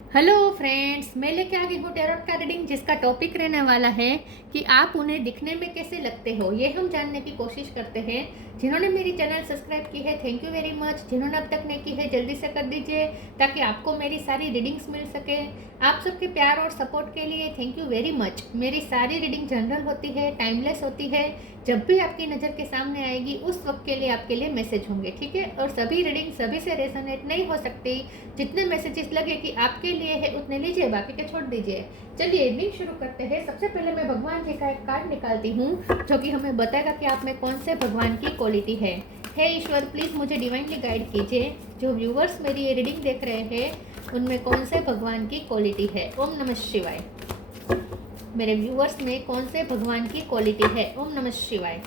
Hello friends, मैं लेके आ गई हूँ टैरोट का रीडिंग, जिसका टॉपिक रहने वाला है कि आप उन्हें दिखने में कैसे लगते हो। ये हम जानने की कोशिश करते हैं। जिन्होंने मेरी चैनल सब्सक्राइब की है, थैंक यू वेरी मच। जिन्होंने अब तक नहीं की है, जल्दी से कर दीजिए ताकि आपको मेरी सारी रीडिंग्स मिल सके। आप सबके प्यार और सपोर्ट के लिए थैंक यू वेरी मच। मेरी सारी रीडिंग जनरल होती है, टाइमलेस होती है। जब भी आपकी नज़र के सामने आएगी उस वक्त के लिए आपके लिए मैसेज होंगे, ठीक है। और सभी रीडिंग सभी से रेजोनेट नहीं हो सकती। जितने मैसेजेस लगे कि आपके लिए है उतने लीजिए, बाकी के छोड़ दीजिए। चलिए रीडिंग शुरू करते हैं। सबसे पहले मैं भगवान जी का एक कार्ड निकालती हूँ जो कि हमें बताएगा कि आप में कौन से भगवान की क्वालिटी है। हे ईश्वर, प्लीज़ मुझे डिवाइनली गाइड कीजिए। जो व्यूवर्स मेरी ये रीडिंग देख रहे हैं उनमें कौन से भगवान की क्वालिटी है। ओम नमः शिवाय। मेरे व्यूवर्स में कौन से भगवान की क्वालिटी है। ओम नमः शिवाय।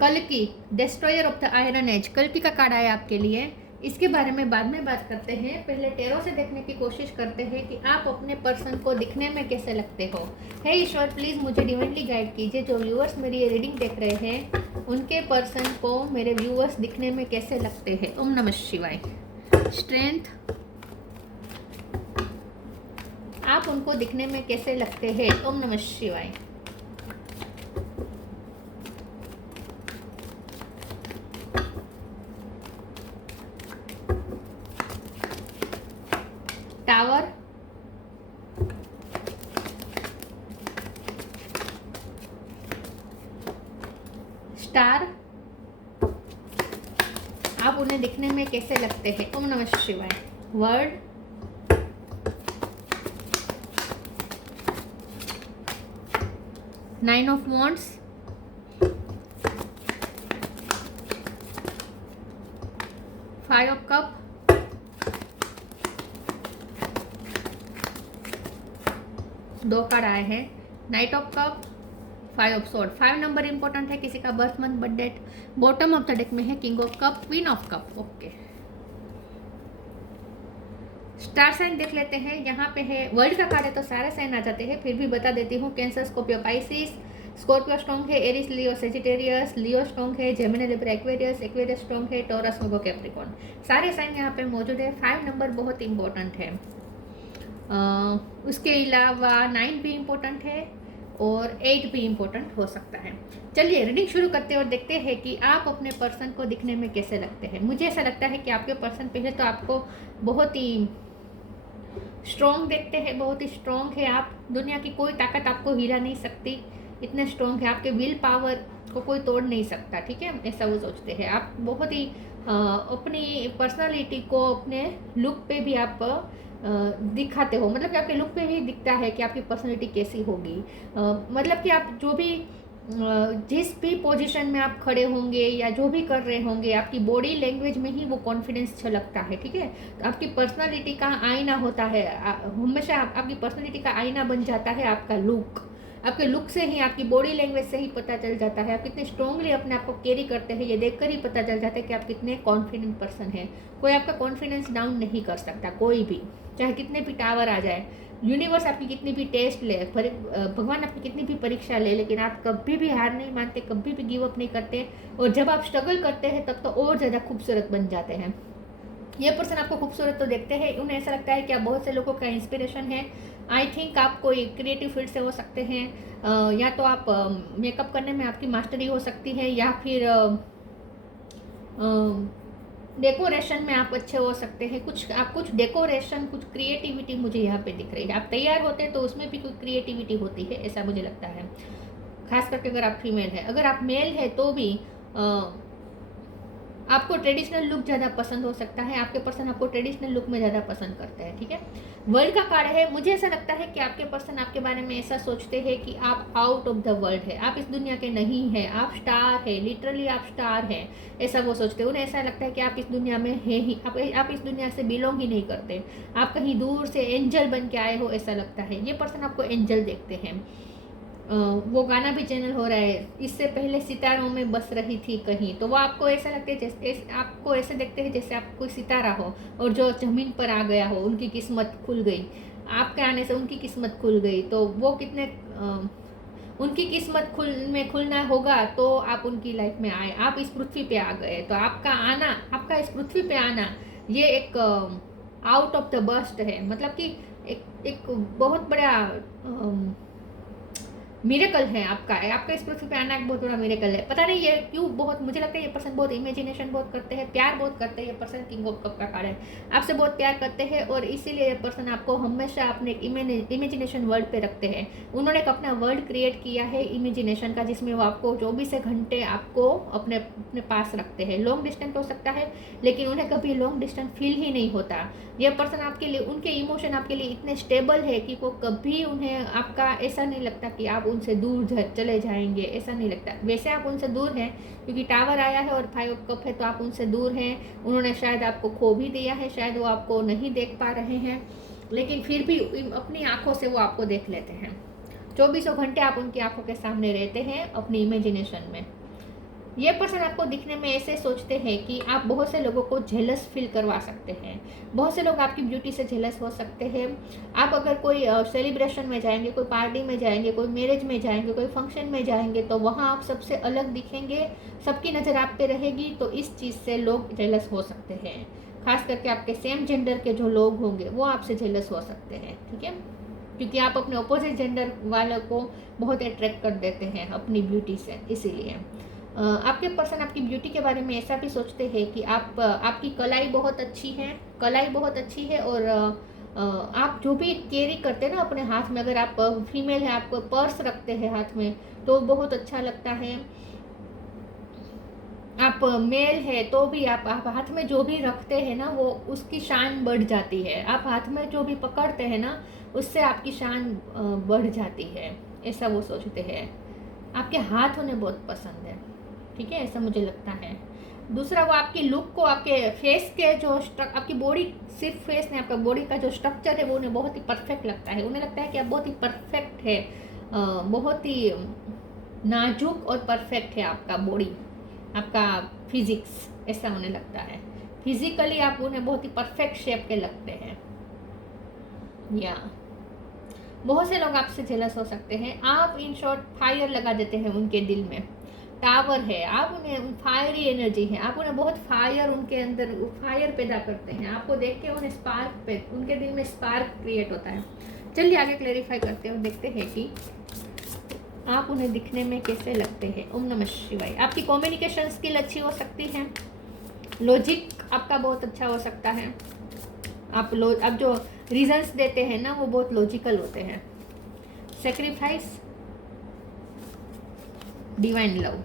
कल्कि, destroyer of the iron as, कल्कि का कार्ड आया आपके लिए। इसके बारे में बाद में बात करते हैं। पहले टैरो से देखने की कोशिश करते हैं कि आप अपने पर्सन को दिखने में कैसे लगते हो। हे ईश्वर, प्लीज़ मुझे डिवाइनली गाइड कीजिए। जो व्यूअर्स मेरी ये रीडिंग देख रहे हैं उनके पर्सन को मेरे व्यूअर्स दिखने में कैसे लगते हैं। ओम नमः शिवाय। स्ट्रेंथ, आप उनको दिखने में कैसे लगते हैं। ओम नमः शिवाय। टावर, स्टार, आप उन्हें दिखने में कैसे लगते हैं। ओम नमः शिवाय। World, nine of wands, five of cup, दो कार्ड आए हैं। Knight of cup, five of sword. 5 number important है, किसी का birth month birth date. Bottom of the deck में है king of cup, queen of cup. Okay, star sign देख लेते हैं। यहाँ पे है वर्ल्ड का कार्ड है तो सारे साइन आ जाते हैं, फिर भी बता देती हूँ। Cancer, Scorpio, Pisces. Scorpio strong है, एरिस, लियो, सेजिटेरियस। लियो स्ट्रॉन्ग है, Gemini, Libra, Aquarius. Aquarius strong है, टॉरस, वर्गो, कैप्रिकॉर्न। सारे साइन यहाँ पे मौजूद है। 5 नंबर बहुत इंपॉर्टेंट है। उसके अलावा 9 भी इम्पोर्टेंट है और 8 भी इम्पोर्टेंट हो सकता है। चलिए रीडिंग शुरू करते हैं और देखते हैं कि आप अपने पर्सन को दिखने में कैसे लगते हैं। मुझे ऐसा लगता है कि आपके पर्सन पहले तो आपको बहुत ही स्ट्रॉन्ग देखते हैं, बहुत ही स्ट्रॉन्ग है आप। दुनिया की कोई ताकत आपको हिला नहीं सकती, इतने स्ट्रॉन्ग है। आपके विल पावर को कोई तोड़ नहीं सकता, ठीक है। ऐसा वो सोचते हैं। आप बहुत ही अपनी पर्सनालिटी को अपने लुक पे भी आप दिखाते हो। मतलब कि आपके लुक पे ही दिखता है कि आपकी पर्सनालिटी कैसी होगी। मतलब कि आप जो भी जिस भी पोजीशन में आप खड़े होंगे या जो भी कर रहे होंगे, आपकी बॉडी लैंग्वेज में ही वो कॉन्फिडेंस झलकता है, ठीक है। तो आपकी पर्सनालिटी का आईना होता है, हमेशा आपकी पर्सनालिटी का आईना बन जाता है आपका लुक। आपके लुक से ही, आपकी बॉडी लैंग्वेज से ही पता चल जाता है आप कितने स्ट्रांगली अपने आप को कैरी करते हैं। ये देखकर ही पता चल जाता है कि आप कितने कॉन्फिडेंट पर्सन हैं। कोई आपका कॉन्फिडेंस डाउन नहीं कर सकता, कोई भी, चाहे कितने भी टावर आ जाए, यूनिवर्स आपकी कितनी भी टेस्ट ले, भगवान आपकी कितनी भी परीक्षा ले, लेकिन आप कभी भी हार नहीं मानते, कभी भी गिव अप नहीं करते। और जब आप स्ट्रगल करते हैं तब तो और ज़्यादा खूबसूरत बन जाते हैं। ये पर्सन आपको खूबसूरत तो देखते हैं, उन्हें ऐसा लगता है कि आप बहुत से लोगों का इंस्पिरेशन है। आई थिंक आप कोई क्रिएटिव फील्ड से हो सकते हैं, या तो आप मेकअप करने में आपकी मास्टरी हो सकती है, या फिर डेकोरेशन में आप अच्छे हो सकते हैं। कुछ डेकोरेशन, कुछ क्रिएटिविटी मुझे यहाँ पे दिख रही है। आप तैयार होते हैं तो उसमें भी कुछ क्रिएटिविटी होती है, ऐसा मुझे लगता है। खास करके अगर आप फीमेल है, अगर आप मेल है तो भी आपको ट्रेडिशनल लुक ज़्यादा पसंद हो सकता है। आपके पर्सन आपको ट्रेडिशनल लुक में ज़्यादा पसंद करते हैं, ठीक है। वर्ल्ड का कार्ड है। मुझे ऐसा लगता है कि आपके पर्सन आपके बारे में ऐसा सोचते हैं कि आप आउट ऑफ द वर्ल्ड है, आप इस दुनिया के नहीं हैं, आप स्टार है, लिटरली आप स्टार हैं, ऐसा वो सोचते हैं। उन्हें ऐसा लगता है कि आप इस दुनिया में हैं ही, आप इस दुनिया से बिलोंग ही नहीं करते, आप कहीं दूर से एंजल बन के आए हो, ऐसा लगता है। ये पर्सन आपको एंजल देखते हैं। वो गाना भी चैनल हो रहा है, इससे पहले सितारों में बस रही थी कहीं, तो वो आपको ऐसा लगता है जैसे आपको ऐसे देखते हैं जैसे आप कोई सितारा हो और जो ज़मीन पर आ गया हो, उनकी किस्मत खुल गई। आपके आने से उनकी किस्मत खुल गई, तो वो कितने उनकी किस्मत खुलना होगा तो आप उनकी लाइफ में आए, आप इस पृथ्वी पे आ गए, तो आपका आना, आपका इस पृथ्वी पे आना ये एक आउट ऑफ द बस्ट है, मतलब कि एक बहुत बड़ा मिरेकल है आपका इस पृथ्वी पे आना एक बहुत बड़ा मिरेकल है। पता नहीं ये क्यों, बहुत मुझे लगता है ये पर्सन बहुत इमेजिनेशन बहुत करते हैं, प्यार बहुत करते हैं। ये पर्सन किंग ऑफ कप का कार्ड है, आपसे बहुत प्यार करते हैं और इसीलिए ये पर्सन आपको हमेशा अपने इमेजिनेशन वर्ल्ड पे रखते हैं। उन्होंने एक अपना वर्ल्ड क्रिएट किया है इमेजिनेशन का, जिसमें वो आपको 24 घंटे आपको अपने अपने पास रखते हैं। लॉन्ग डिस्टेंस हो सकता है लेकिन उन्हें कभी लॉन्ग डिस्टेंस फील ही नहीं होता। ये पर्सन आपके लिए, उनके इमोशन आपके लिए इतने स्टेबल है कि वो कभी उन्हें आपका ऐसा नहीं लगता कि आप उनसे दूर चले जाएंगे, ऐसा नहीं लगता। वैसे आप उनसे दूर हैं क्योंकि टावर आया है और 5 ऑफ कप है, तो आप उनसे दूर हैं। उन्होंने शायद आपको खो भी दिया है, शायद वो आपको नहीं देख पा रहे हैं, लेकिन फिर भी अपनी आंखों से वो आपको देख लेते हैं। 24 घंटे आप उनकी आंखों के सामने रहते हैं अपनी इमेजिनेशन में। ये पर्सन आपको दिखने में ऐसे सोचते हैं कि आप बहुत से लोगों को जेलस फील करवा सकते हैं। बहुत से लोग आपकी ब्यूटी से जेलस हो सकते हैं। आप अगर कोई सेलिब्रेशन में जाएंगे, कोई पार्टी में जाएंगे, कोई मैरिज में जाएंगे, कोई फंक्शन में जाएंगे, तो वहाँ आप सबसे अलग दिखेंगे, सबकी नज़र आप पे रहेगी, तो इस चीज़ से लोग जेलस हो सकते हैं। खास करके आपके सेम जेंडर के जो लोग होंगे वो आपसे जेलस हो सकते हैं, ठीक है, क्योंकि आप अपने अपोजिट जेंडर वालों को बहुत अट्रैक्ट कर देते हैं अपनी ब्यूटी से। इसीलिए आपके पर्सन आपकी ब्यूटी के बारे में ऐसा भी सोचते हैं कि आपकी कलाई बहुत अच्छी है और आप जो भी कैरी करते हैं ना अपने हाथ में, अगर आप फीमेल है, आप पर्स रखते हैं हाथ में तो बहुत अच्छा लगता है। आप मेल है तो भी आप हाथ में जो भी रखते हैं ना वो उसकी शान बढ़ जाती है। आप हाथ में जो भी पकड़ते हैं ना उससे आपकी शान बढ़ जाती है, ऐसा वो सोचते हैं। आपके हाथ उन्हें बहुत पसंद है, ठीक है, ऐसा मुझे लगता है। दूसरा, वो आपकी लुक को, आपके फेस के जो आपकी बॉडी, सिर्फ फेस नहीं, आपका बॉडी का जो स्ट्रक्चर है वो उन्हें बहुत ही परफेक्ट लगता है। उन्हें लगता है कि आप बहुत ही परफेक्ट है, बहुत ही नाजुक और परफेक्ट है आपका बॉडी, आपका फिजिक्स, ऐसा उन्हें लगता है। फिजिकली आप उन्हें बहुत ही परफेक्ट शेप के लगते हैं। या बहुत से लोग आपसे जेलस हो सकते हैं। आप इन शॉर्ट फायर लगा देते हैं उनके दिल में। टावर है, आप उन्हें फायरी एनर्जी है, आप उन्हें बहुत फायर, उनके अंदर फायर पैदा करते हैं। आपको देख के उन्हें स्पार्क पे, उनके दिल में स्पार्क क्रिएट होता है। चलिए आगे क्लैरिफाई करते हैं और देखते हैं कि आप उन्हें दिखने में कैसे लगते हैं। ओम नमः शिवाय। आपकी कम्युनिकेशन स्किल अच्छी हो सकती है, लॉजिक आपका बहुत अच्छा हो सकता है। आप जो रीजंस देते हैं ना वो बहुत लॉजिकल होते हैं। Sacrifice, divine love.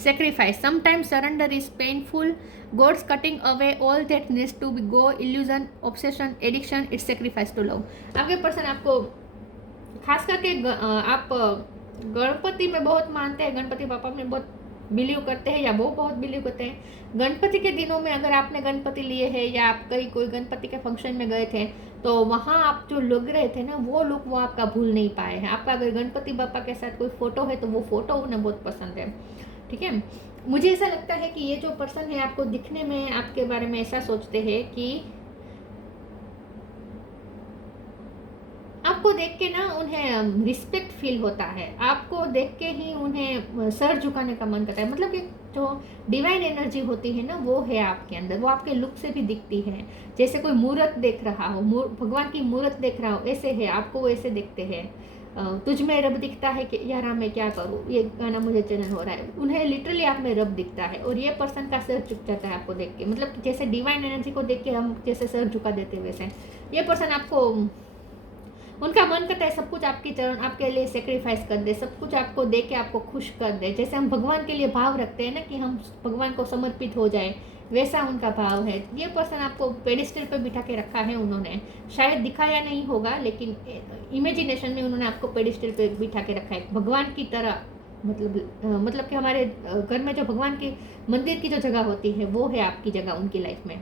Sacrifice. Sometimes surrender is painful. God's cutting away all that needs to be go. Illusion, obsession, addiction. It's sacrifice to love. आपके पर्सन आपको खास करके आप गणपति में बहुत मानते हैं, गणपति बापा में बहुत बिलीव करते हैं, या वो बहुत बिलीव करते हैं। गणपति के दिनों में अगर आपने गणपति लिए हैं या आप कहीं कोई गणपति के फंक्शन में गए थे तो वहाँ आप जो लग रहे थे ना वो लुक वो आपका भूल नहीं पाए हैं। आपका अगर गणपति बापा के साथ कोई फोटो है तो वो फोटो उन्हें बहुत पसंद है, ठीक है। मुझे ऐसा लगता है कि ये जो पर्सन है आपको दिखने में आपके बारे में ऐसा सोचते हैं कि आपको देख के ना उन्हें रिस्पेक्ट फील होता है, आपको देख के ही उन्हें सर झुकाने का मन करता है। मतलब कि जो डिवाइन एनर्जी होती है ना वो है आपके अंदर, वो आपके लुक से भी दिखती है। जैसे कोई मूर्त देख रहा हो, भगवान की मूर्त देख रहा हो, ऐसे है, आपको वो ऐसे दिखते हैं। तुझ में रब दिखता है कि यार मैं क्या करूँ, ये गाना मुझे चैनल हो रहा है। उन्हें लिटरली आप में रब दिखता है और ये पर्सन का सर झुक जाता है आपको देख के। मतलब जैसे डिवाइन एनर्जी को देख के हम जैसे सर झुका देते वैसे ये पर्सन आपको, उनका मन करता है सब कुछ आपकी चरण आपके लिए सेक्रीफाइस कर दे, सब कुछ आपको दे के आपको खुश कर दे। जैसे हम भगवान के लिए भाव रखते हैं ना कि हम भगवान को समर्पित हो जाए, वैसा उनका भाव है। ये पर्सन आपको पेडिस्टल पे बिठा के रखा है उन्होंने, शायद दिखाया नहीं होगा लेकिन इमेजिनेशन में उन्होंने आपको पेडिस्टल पे बिठा के रखा है भगवान की तरह। मतलब कि हमारे घर में जो भगवान के मंदिर की जो जगह होती है वो है आपकी जगह उनकी लाइफ में।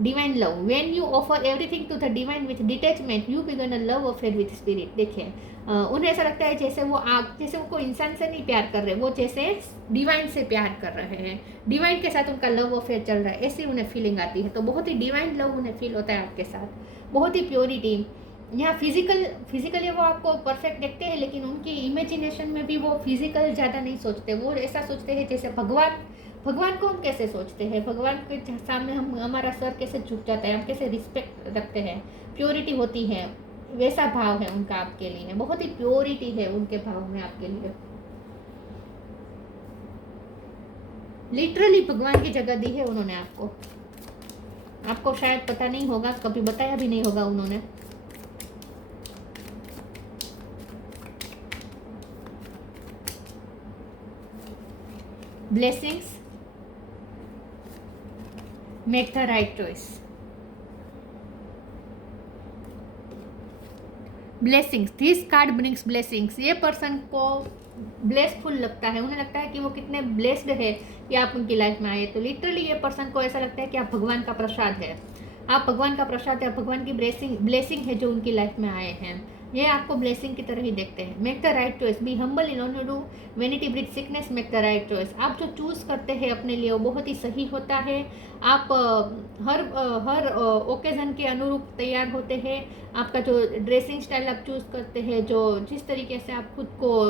Divine love, when you offer everything to the divine with detachment you begin a love affair with spirit. देखिए उन्हें ऐसा लगता है जैसे वो जैसे वो कोई इंसान से नहीं प्यार कर रहे, वो जैसे डिवाइन से प्यार कर रहे हैं, डिवाइन के साथ उनका लव अफेयर चल रहा है, ऐसी उन्हें फीलिंग आती है। तो बहुत ही डिवाइन लव उन्हें फील होता है आपके साथ, बहुत ही प्योरिटी। यहाँ फिजिकली वो आपको परफेक्ट देखते हैं, लेकिन उनकी इमेजिनेशन में भी वो फिजिकल ज़्यादा नहीं सोचते, वो ऐसा सोचते हैं जैसे भगवान को हम कैसे सोचते हैं, भगवान के सामने हम हमारा सर कैसे झुक जाता है, हम कैसे रिस्पेक्ट रखते हैं, प्योरिटी होती है, वैसा भाव है उनका आपके लिए, बहुत ही प्योरिटी है उनके भाव में आपके लिए। लिटरली भगवान की जगह दी है उन्होंने आपको शायद पता नहीं होगा, कभी बताया भी नहीं होगा उन्होंने। Blessings, make the right choice. Blessings, this card brings blessings. ये पर्सन को ब्लेसफुल लगता है, उन्हें लगता है कि वो कितने ब्लेस्ड है कि आप उनकी लाइफ में आए। तो लिटरली ये पर्सन को ऐसा लगता है कि आप भगवान का प्रसाद है, आप भगवान का प्रसाद है, भगवान की ब्लेसिंग है जो उनकी लाइफ में आए हैं। ये आपको ब्लेसिंग की तरह ही देखते हैं। Make the right choice, be humble in honour to vanity breed sickness, make the right choice. आप जो चूज़ करते हैं अपने लिए वो बहुत ही सही होता है। आप हर ओकेजन के अनुरूप तैयार होते हैं। आपका जो ड्रेसिंग स्टाइल आप चूज़ करते हैं, जो जिस तरीके से आप खुद को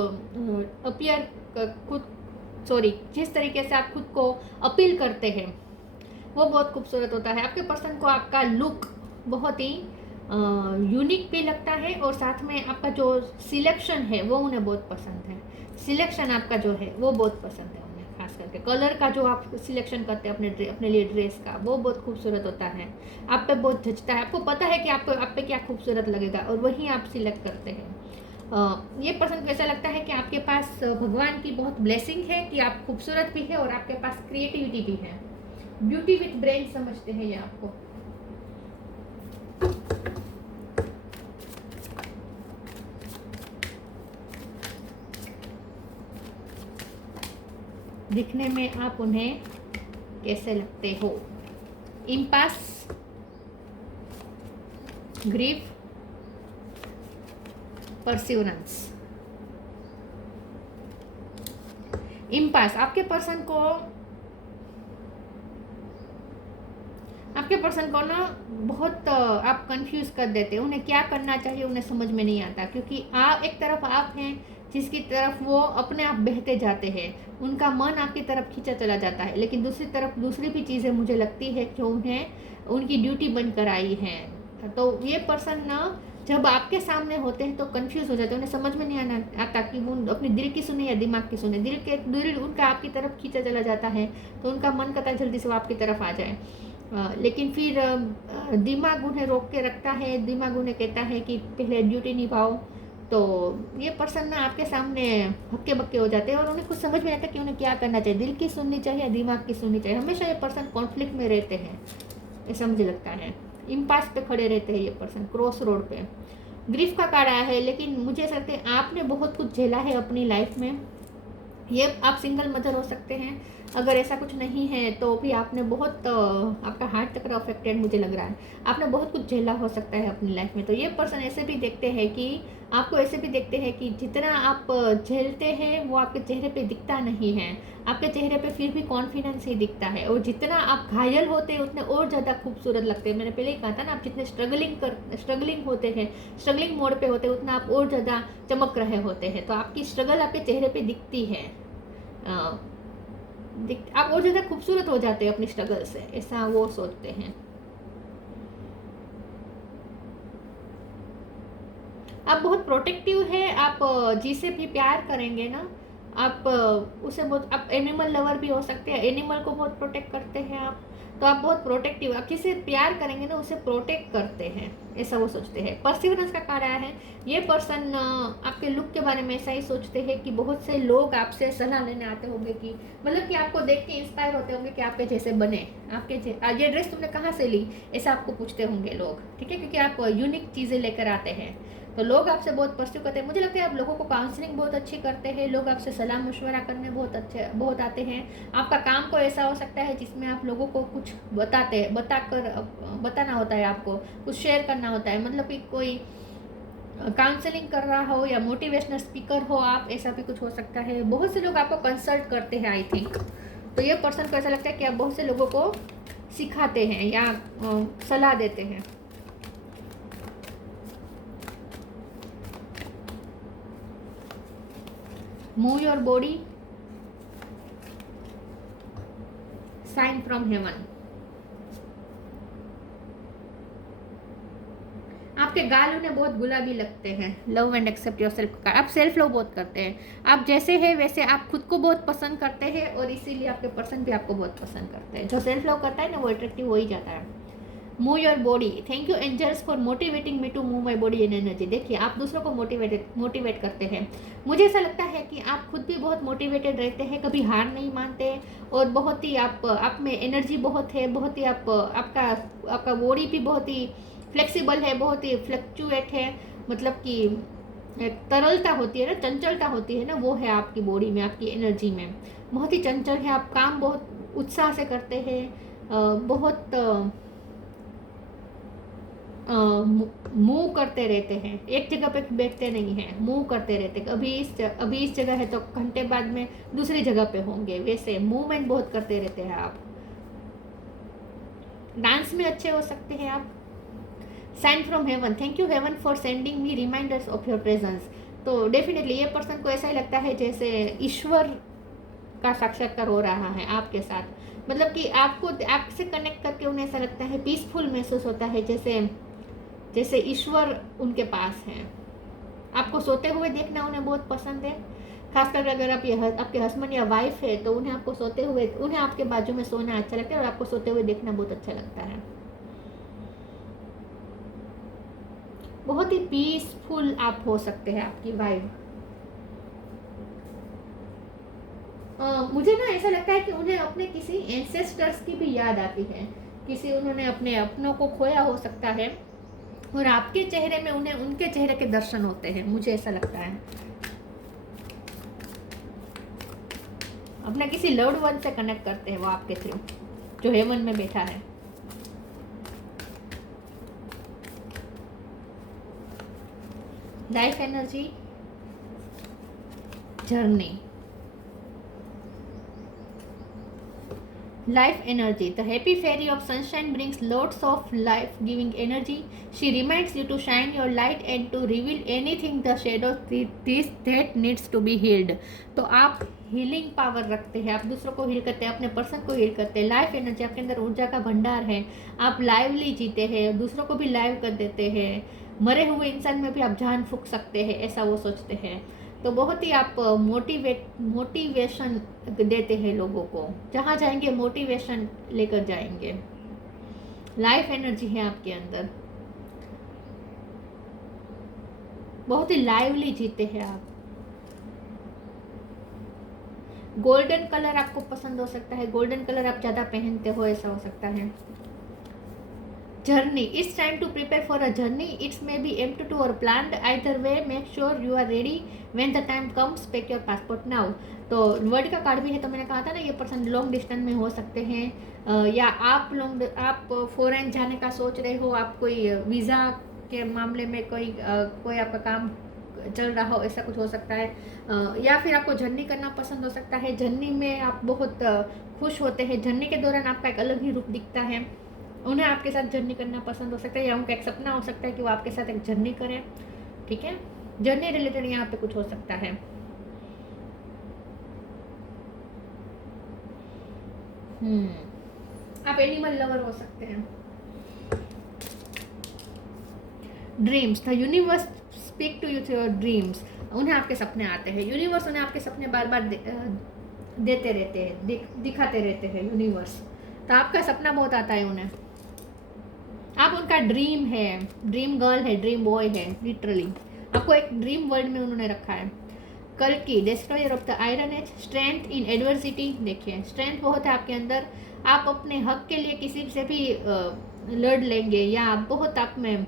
अपील करते हैं वो बहुत खूबसूरत होता है। आपके पर्सन को आपका लुक बहुत ही यूनिक भी लगता है, और साथ में आपका जो सिलेक्शन है वो उन्हें बहुत पसंद है। सिलेक्शन आपका जो है वो बहुत पसंद है उन्हें, खास करके कलर का जो आप सिलेक्शन करते हैं अपने लिए ड्रेस का, वो बहुत खूबसूरत होता है, आप पे बहुत जचता है। आपको पता है कि आप पे क्या खूबसूरत लगेगा और वही आप सिलेक्ट करते हैं। ये पर्सन को ऐसा लगता है कि आपके पास भगवान की बहुत ब्लेसिंग है कि आप खूबसूरत भी है और आपके पास क्रिएटिविटी भी है। ब्यूटी विथ ब्रेन समझते हैं ये आपको। दिखने में आप उन्हें कैसे लगते हो? Impasse, grief, perseverance. इम्पास, आपके पर्सन को ना बहुत आप कंफ्यूज कर देते हैं, उन्हें क्या करना चाहिए उन्हें समझ में नहीं आता, क्योंकि आप एक तरफ आप हैं जिसकी तरफ वो अपने आप बहते जाते हैं, उनका मन आपकी तरफ खींचा चला जाता है, लेकिन दूसरी तरफ दूसरी भी चीज़ें मुझे लगती है जो उन्हें उनकी ड्यूटी बनकर आई हैं। तो ये पर्सन ना जब आपके सामने होते हैं तो कंफ्यूज हो जाते हैं, उन्हें समझ में नहीं आता कि वो अपने दिल की सुने या दिमाग की सुने। दिल उनका आपकी तरफ खींचा चला जाता है, तो उनका मन करता है जल्दी से वो आपकी तरफ आ जाए, लेकिन फिर दिमाग उन्हें रोक के रखता है, दिमाग उन्हें कहता है कि पहले ड्यूटी निभाओ। तो ये पर्सन ना आपके सामने हक्के बक्के हो जाते हैं और उन्हें कुछ समझ में आता है कि उन्हें क्या करना चाहिए, दिल की सुननी चाहिए या दिमाग की सुननी चाहिए। हमेशा ये पर्सन कॉन्फ्लिक्ट में रहते हैं, ऐसा मुझे लगता है। इम्पास पे खड़े रहते हैं ये पर्सन, क्रॉस रोड पे। ग्रीफ का कार्ड आया है, लेकिन मुझे ऐसा लगता है आपने बहुत कुछ झेला है अपनी लाइफ में। ये आप सिंगल मदर हो सकते हैं, अगर ऐसा कुछ नहीं है तो भी आपने बहुत आपका हार्ट चक्र अफेक्टेड मुझे लग रहा है, आपने बहुत कुछ झेला हो सकता है अपनी लाइफ में। तो ये पर्सन ऐसे भी देखते हैं कि आपको ऐसे भी देखते हैं कि जितना आप झेलते हैं वो आपके चेहरे पे दिखता नहीं है, आपके चेहरे पे फिर भी कॉन्फिडेंस ही दिखता है, और जितना आप घायल होते हैं उतने और ज़्यादा खूबसूरत लगते हैं। मैंने पहले ही कहा था ना, आप जितने स्ट्रगलिंग होते हैं, स्ट्रगलिंग मोड पे होते हैं, उतना आप और ज़्यादा चमक रहे होते हैं। तो आपकी स्ट्रगल आपके चेहरे पे दिखती है, आप और ज़्यादा खूबसूरत हो जाते हैं अपनी स्ट्रगल से, ऐसा वो सोचते हैं। आप बहुत प्रोटेक्टिव है, आप जिसे भी प्यार करेंगे ना आप उसे बहुत, आप एनिमल लवर भी हो सकते हैं, एनिमल को बहुत प्रोटेक्ट करते हैं आप, तो आप बहुत प्रोटेक्टिव, आप जिसे प्यार करेंगे ना उसे प्रोटेक्ट करते हैं, ऐसा वो सोचते हैं। परसिवरेंस का कार्ड आया है, ये पर्सन आपके लुक के बारे में ऐसा ही सोचते हैं कि बहुत से लोग आपसे सलाह लेने आते होंगे, कि मतलब कि आपको देख के इंस्पायर होते होंगे कि आपके जैसे बने, ये ड्रेस तुमने कहाँ से ली, ऐसा आपको पूछते होंगे लोग, ठीक है, क्योंकि आप यूनिक चीज़ें लेकर आते हैं। तो लोग आपसे बहुत परस्यू करते हैं। मुझे लगता है आप लोगों को काउंसलिंग बहुत अच्छी करते हैं, लोग आपसे सलाह मशवरा करने बहुत आते हैं। आपका काम को ऐसा हो सकता है जिसमें आप लोगों को कुछ बताना होता है, आपको कुछ शेयर करना होता है, मतलब कि कोई काउंसलिंग कर रहा हो या मोटिवेशनल स्पीकर हो आप, ऐसा भी कुछ हो सकता है। बहुत से लोग आपको कंसल्ट करते हैं आई थिंक। तो ये पर्सन को ऐसा लगता है कि आप बहुत से लोगों को सिखाते हैं या सलाह देते हैं। Move your body, sign from heaven. आपके गाल उन्हें बहुत गुलाबी लगते हैं। Love and accept your self का आप सेल्फ लव बहुत करते हैं। आप जैसे हैं वैसे आप खुद को बहुत पसंद करते हैं और इसीलिए आपके पर्सन भी आपको बहुत पसंद करते हैं। जो सेल्फ लव करता है ना वो अट्रैक्टिव हो ही जाता है। Move your body, thank you angels for motivating me to move my body and energy. देखिए आप दूसरों को मोटिवेट करते हैं। मुझे ऐसा लगता है कि आप खुद भी बहुत मोटिवेटेड रहते हैं, कभी हार नहीं मानते और बहुत ही आप में एनर्जी बहुत है, बहुत ही आपका बॉडी भी बहुत ही फ्लेक्सिबल है, बहुत ही फ्लक्चुएट है, मतलब कि एक तरलता होती है ना, चंचलता होती है ना, वो है आपकी बॉडी में, आपकी एनर्जी में। बहुत ही चंचल है आप, काम बहुत उत्साह से करते हैं, बहुत मूव करते रहते हैं, एक जगह पे बैठते नहीं हैं, मूव करते रहते हैं। अभी इस जगह है तो घंटे बाद में दूसरी जगह पे होंगे, वैसे मूवमेंट बहुत करते रहते हैं आप। डांस में अच्छे हो सकते हैं आप। Sign from heaven, thank you heaven for sending me reminders of your presence. तो डेफिनेटली ये पर्सन को ऐसा ही लगता है जैसे ईश्वर का साक्षात्कार हो रहा है आपके साथ, मतलब कि आपसे कनेक्ट करके उन्हें ऐसा लगता है, पीसफुल महसूस होता है, जैसे ईश्वर उनके पास है। आपको सोते हुए देखना उन्हें बहुत पसंद है, खासकर अगर आपके हस्बैंड या वाइफ है तो उन्हें आपके बाजू में सोना अच्छा लगता है और आपको सोते हुए देखना बहुत अच्छा लगता है। बहुत ही पीसफुल आप हो सकते हैं, आपकी वाइफ। मुझे ना ऐसा लगता है कि उन्हें अपने किसी एंसेस्टर्स की भी याद आती है, उन्होंने अपने अपनों को खोया हो सकता है और आपके चेहरे में उन्हें उनके चेहरे के दर्शन होते हैं, मुझे ऐसा लगता है। अपने किसी लव्ड वन से कनेक्ट करते हैं वो आपके थ्रू, जो हेवन में बैठा है। Life energy, journey, life energy. The happy fairy of sunshine brings lots of life giving energy. She reminds you to shine your light and to reveal anything the shadows that needs to be healed. तो आप healing power रखते हैं, आप दूसरों को heal करते हैं, अपने पर्सन को हील करते हैं। लाइफ एनर्जी, आपके अंदर ऊर्जा का भंडार है, आप लाइवली जीते हैं, दूसरों को भी लाइव कर देते हैं। मरे हुए इंसान में भी आप जान फूंक सकते हैं, ऐसा वो सोचते हैं। तो बहुत ही आप मोटिवेशन देते हैं लोगों को, जहाँ जाएंगे मोटिवेशन लेकर जाएंगे। लाइफ एनर्जी है आपके अंदर, बहुत ही लाइवली जीते हैं आप। गोल्डन कलर आपको पसंद हो सकता है, गोल्डन कलर आप ज़्यादा पहनते हो, ऐसा हो सकता है। journey, it's time to prepare for a journey. It may be empty or planned, either way make sure you are ready when the time comes. Pack your passport now. तो word का कार्ड भी है, तो मैंने कहा था ना ये पर्सन लॉन्ग डिस्टेंस में हो सकते हैं, या आप फॉरेन जाने का सोच रहे हो, आप कोई वीज़ा के मामले में कोई आपका काम चल रहा हो, ऐसा कुछ हो सकता है, या फिर आपको जर्नी करना पसंद हो सकता है। जर्नी में आप बहुत खुश होते हैं, जर्नी के दौरान आपका एक अलग ही रूप दिखता है। उन्हें आपके साथ जर्नी करना पसंद हो सकता है, या उनका एक सपना हो सकता है कि वो आपके साथ एक जर्नी करें। ठीक है, जर्नी रिलेटेड यहाँ पे कुछ हो सकता है। आप एनिमल लवर हो सकते हैं। Dreams, the universe speak to you through your dreams. उन्हें आपके सपने आते हैं, यूनिवर्स उन्हें आपके सपने बार बार देते रहते हैं, दिखाते रहते हैं यूनिवर्स। तो आपका सपना बहुत आता है उन्हें, आप उनका ड्रीम है, ड्रीम गर्ल है, ड्रीम बॉय है, लिटरली आपको एक ड्रीम वर्ल्ड में उन्होंने रखा है। कल की destroyer of the iron age, strength in adversity. देखिए स्ट्रेंथ बहुत है आपके अंदर, आप अपने हक के लिए किसी से भी लड़ लेंगे, या बहुत आप में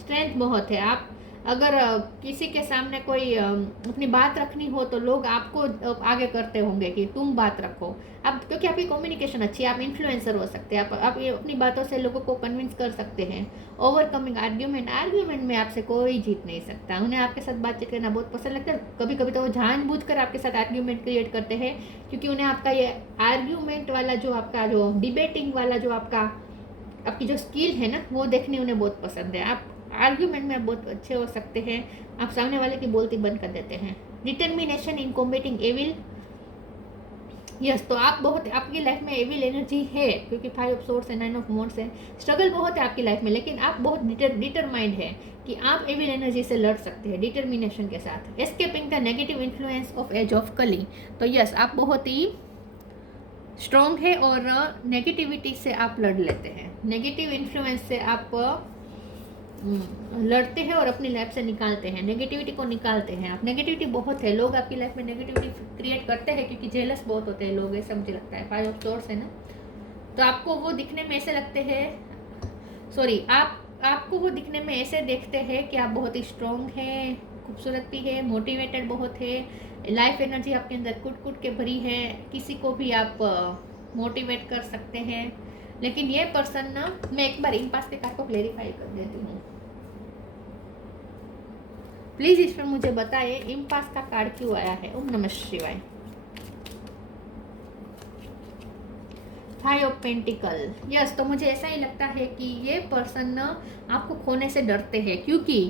स्ट्रेंथ बहुत है। आप अगर किसी के सामने कोई अपनी बात रखनी हो तो लोग आपको आगे करते होंगे कि तुम बात रखो। अब क्योंकि आपकी कम्युनिकेशन अच्छी है, आप इन्फ्लुएंसर हो सकते हैं, आप ये अपनी बातों से लोगों को कन्विंस कर सकते हैं। ओवरकमिंग आर्ग्यूमेंट में आपसे कोई जीत नहीं सकता। उन्हें आपके साथ बातचीत करना बहुत पसंद लगता है। कभी कभी तो वो जानबूझकर आपके साथ आर्ग्यूमेंट क्रिएट करते हैं, क्योंकि उन्हें आपका ये आर्ग्यूमेंट वाला जो आपका जो डिबेटिंग वाला जो आपकी जो स्किल है ना, वो देखने उन्हें बहुत पसंद है। आप आर्ग्यूमेंट में बहुत अच्छे हो सकते हैं। आप सामने वाले की बोलती बंद कर देते हैं। Determination in combating evil, yes, तो आप बहुत, आपकी लाइफ में एविल एनर्जी है, क्योंकि 5 ऑफ सोर्ड्स है, 9 ऑफ वॉन्ड्स है। स्ट्रगल बहुत है आपकी लाइफ में, लेकिन आप बहुत डिटरमाइंड है कि आप एविल एनर्जी से लड़ सकते हैं डिटर्मिनेशन के साथ। Escaping the negative influence of age of Kali, तो यस, आप बहुत ही स्ट्रॉन्ग है और नेगेटिविटी से आप लड़ लेते हैं। नेगेटिव इन्फ्लुएंस से आप लड़ते हैं और अपनी लाइफ से निकालते हैं, नेगेटिविटी को निकालते हैं आप। नेगेटिविटी बहुत है, लोग आपकी लाइफ में नेगेटिविटी क्रिएट करते हैं क्योंकि जेलस बहुत होते हैं लोग, ऐसा मुझे लगता है। 5 ऑफ सोर्ड्स है ना, तो आपको वो दिखने में ऐसे लगते हैं, सॉरी, आपको वो दिखने में ऐसे देखते हैं कि आप बहुत ही स्ट्रॉन्ग हैं, खूबसूरत भी है, मोटिवेटेड बहुत है, लाइफ एनर्जी आपके अंदर कुट कुट के भरी है, किसी को भी आप मोटिवेट कर सकते हैं। लेकिन ये पर्सन ना, मैं एक बार इम्पास के कार्ड को क्लेरिफाई कर देती हूँ, प्लीज इस पर मुझे बताइए इम्पास का कार्ड क्यों आया है। ओम नमः शिवाय। 5 ऑफ पेंटिकल, यस, तो मुझे ऐसा ही लगता है कि ये पर्सन ना आपको खोने से डरते हैं, क्योंकि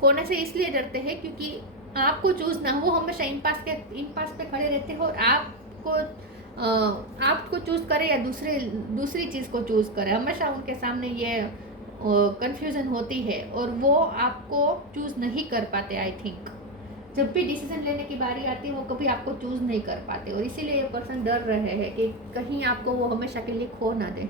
खोने से इसलिए डरते हैं क्योंकि आपको चूज ना, वो हमेशा इम्पास पे खड़े रहते हैं और आपको चूज करे या दूसरी चीज़ को चूज करे, हमेशा उनके सामने ये कंफ्यूजन होती है और वो आपको चूज नहीं कर पाते। आई थिंक जब भी डिसीजन लेने की बारी आती है वो कभी आपको चूज नहीं कर पाते, और इसीलिए ये पर्सन डर रहे हैं कि कहीं आपको वो हमेशा के लिए खो ना दे।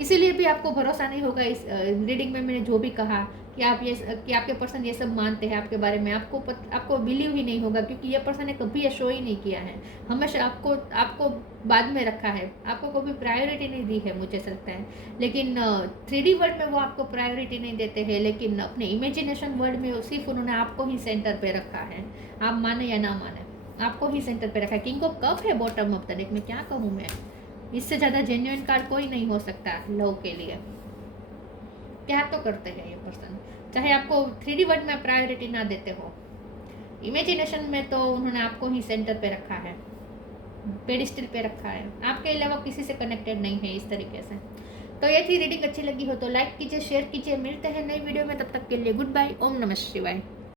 इसीलिए भी आपको भरोसा नहीं होगा इस रीडिंग में मैंने जो भी कहा कि आपके पर्सन ये सब मानते हैं आपके बारे में, आपको बिलीव ही नहीं होगा, क्योंकि ये पर्सन ने कभी ये शो ही नहीं किया है, हमेशा आपको बाद में रखा है, आपको कभी प्रायोरिटी नहीं दी है, मुझे ऐसा लगता है। लेकिन 3D वर्ल्ड में वो आपको प्रायोरिटी नहीं देते हैं, लेकिन अपने इमेजिनेशन वर्ल्ड में सिर्फ उन्होंने आपको ही सेंटर पे रखा है। आप माने या ना माने, आपको ही सेंटर पे रखा है। किंग ऑफ कप है बॉटम ऑफ द डेक में, क्या कहूँ मैं, इससे ज़्यादा जेन्युइन कार्ड कोई नहीं हो सकता लव के लिए। क्या तो करते हैं ये पर्सन, चाहे आपको 3D वर्ल्ड में प्रायोरिटी ना देते हो, इमेजिनेशन में तो उन्होंने आपको ही सेंटर पे रखा है, पेडिस्टल पे रखा है, आपके अलावा किसी से कनेक्टेड नहीं है इस तरीके से। तो ये थी रीडिंग, अच्छी लगी हो तो लाइक कीजिए, शेयर कीजिए। मिलते हैं नई वीडियो में, तब तक के लिए गुड बाय। ओम नमः शिवाय।